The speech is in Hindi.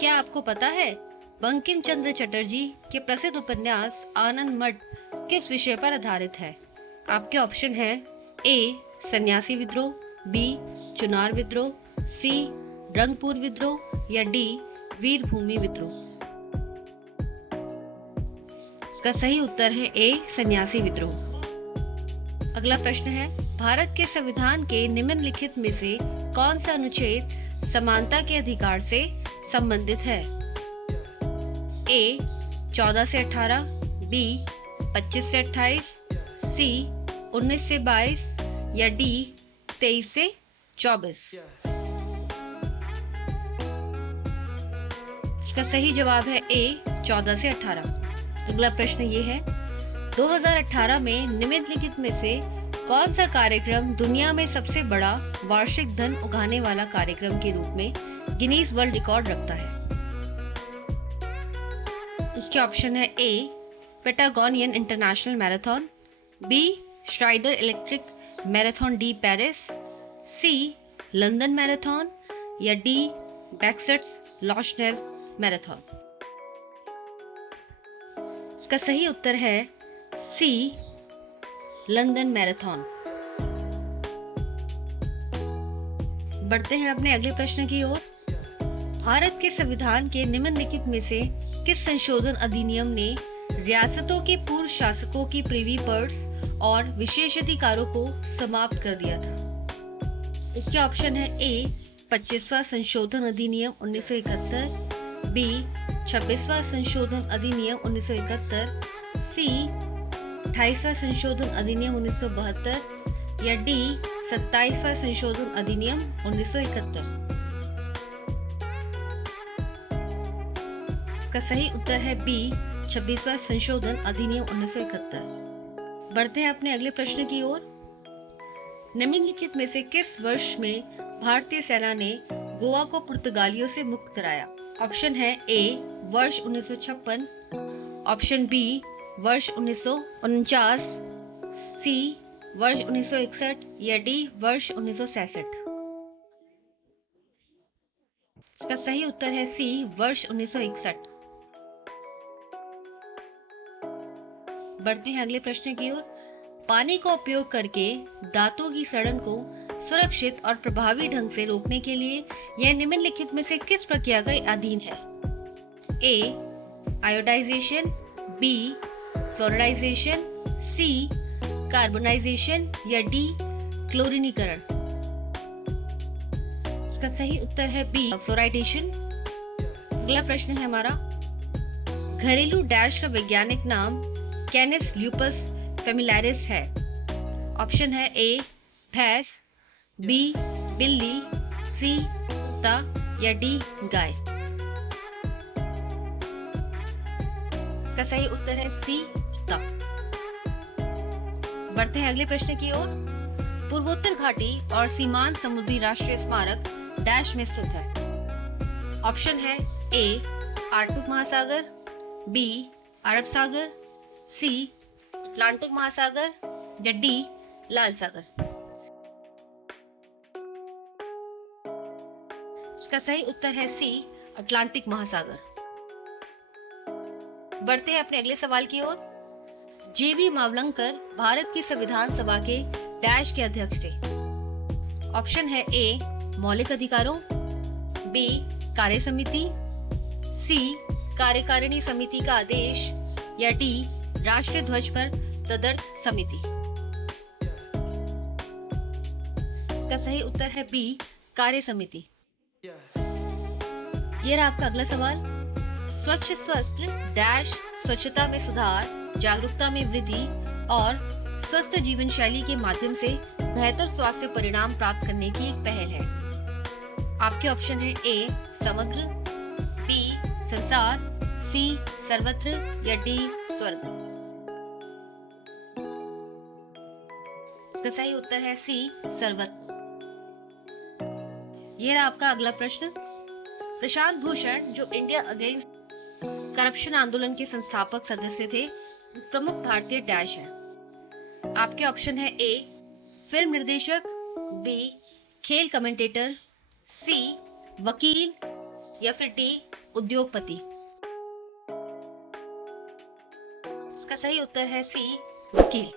क्या आपको पता है बंकिम चंद्र चटर्जी के प्रसिद्ध उपन्यास आनंद मठ किस विषय पर आधारित है? आपके ऑप्शन है ए सन्यासी विद्रोह, बी चुनार विद्रोह, सी रंगपुर विद्रोह या डी वीरभूमि विद्रोह। इसका सही उत्तर है ए सन्यासी विद्रोह। अगला प्रश्न है, भारत के संविधान के निम्नलिखित में से कौन सा अनुच्छेद समानता के अधिकार से संबंधित है? ए 14 से 18, बी 25 से 28, सी 19 से 22 या डी 23 से 24। इसका सही जवाब है ए 14 से 18। अगला प्रश्न ये है, 2018 में निम्नलिखित में से कौन सा कार्यक्रम दुनिया में सबसे बड़ा वार्षिक धन उगाने वाला कार्यक्रम के रूप में गिनीज वर्ल्ड रिकॉर्ड रखता है? इसके ऑप्शन है A Patagonian international marathon, B Schneider electric marathon de Paris, C London marathon या डी बैक्सट्स लॉशनेस मैराथन। इसका सही उत्तर है सी लंदन मैराथन। बढ़ते हैं अपने अगले प्रश्न की ओर। भारत के संविधान के निम्नलिखित में से किस संशोधन अधिनियम ने रियासतों के पूर्व शासकों की प्रिवी पर्स और विशेषाधिकारों को समाप्त कर दिया था? इसके ऑप्शन है ए 25वां संशोधन अधिनियम 1971, बी 26वां संशोधन अधिनियम 1971, सी 28वां संशोधन अधिनियम 1972 या डी 27वां संशोधन अधिनियम 1971। इसका सही उत्तर है बी 26वां संशोधन अधिनियम 1971। बढ़ते हैं अपने अगले प्रश्न की ओर। निम्नलिखित में से किस वर्ष में भारतीय सेना ने गोवा को पुर्तगालियों से मुक्त कराया? ऑप्शन है ए वर्ष 1956, ऑप्शन बी वर्ष 1949, सी वर्ष 1961 या डी वर्ष 1966। इसका सही उत्तर है सी वर्ष 1961। बढ़ते हैं अगले प्रश्न की ओर। पानी का उपयोग करके दांतों की सड़न को सुरक्षित और प्रभावी ढंग से रोकने के लिए यह निम्नलिखित में से किस प्रक्रिया के अधीन है? ए आयोडाइजेशन, बी फ्लोराइडेशन, सी कार्बोनाइजेशन या डी क्लोरीनीकरण। इसका सही उत्तर है बी फ्लोराइडेशन। अगला प्रश्न है हमारा, घरेलू डैश का वैज्ञानिक नाम कैनिस ल्यूपस फेमिलियारिस है। ऑप्शन है ए भैंस, बी बिल्ली, सी कुत्ता या डी गाय। इसका सही उत्तर है सी कुत्ता। बढ़ते हैं अगले प्रश्न की ओर। पूर्वोत्तर घाटी और सीमांत समुद्री राष्ट्रीय स्मारक डैश में स्थित है? ऑप्शन है ए आर्कटिक महासागर, बी अरब सागर, सी अटलांटिक महासागर या डी लाल सागर। इसका सही उत्तर है सी अटलांटिक महासागर। बढ़ते हैं अपने अगले सवाल की ओर। जेवी मावलंकर भारत की संविधान सभा के डैश के अध्यक्ष थे? ऑप्शन है ए मौलिक अधिकारों, बी कार्य समिति, सी कार्यकारिणी समिति का आदेश या डी राष्ट्रीय ध्वज पर तदर्थ समिति। इसका सही उत्तर है बी कार्य समिति। ये रहा आपका अगला सवाल। स्वच्छ स्वस्थ डैश स्वच्छता में सुधार, जागरूकता में वृद्धि और स्वस्थ जीवन शैली के माध्यम से बेहतर स्वास्थ्य परिणाम प्राप्त करने की एक पहल है। आपके ऑप्शन है ए समग्र, बी संसार, सी सर्वत्र या डी स्वर्ग। इसका सही उत्तर है सी सर्वत्र। यह रहा आपका अगला प्रश्न। प्रशांत भूषण जो इंडिया अगेंस्ट करप्शन आंदोलन के संस्थापक सदस्य थे, प्रमुख भारतीय डैश है? आपके ऑप्शन है ए फिल्म निर्देशक, बी खेल कमेंटेटर, सी वकील या फिर डी उद्योगपति? इसका सही उत्तर है सी वकील।